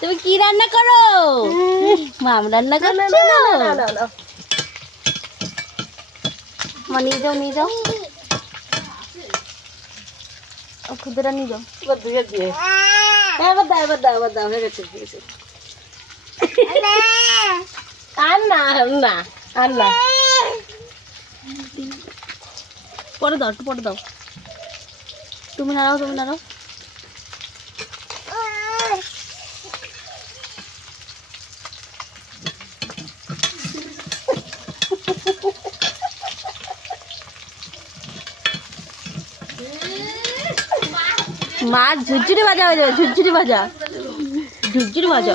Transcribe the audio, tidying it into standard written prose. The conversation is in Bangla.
তুমি কি রান্না করো? মাম রান্না করছো? মা নিয়ে যাও, নিয়ে যাও, খুদেরা নিয়ে যাও। এবার ধুয়ে দিয়ে এবার দাও, এবার দাও, এবার দাও, হয়ে গেছে, হয়ে গেছে। আর না, আর না, আর না। পরে দাও, একটু পরে দাও। তুমি নাড়াও, তুমি নাড়াও। মাছ ঝুরঝুরি ভাজা হয়ে যাবে, ঝুরঝুরি ভাজা, ঝুরঝুরি ভাজা।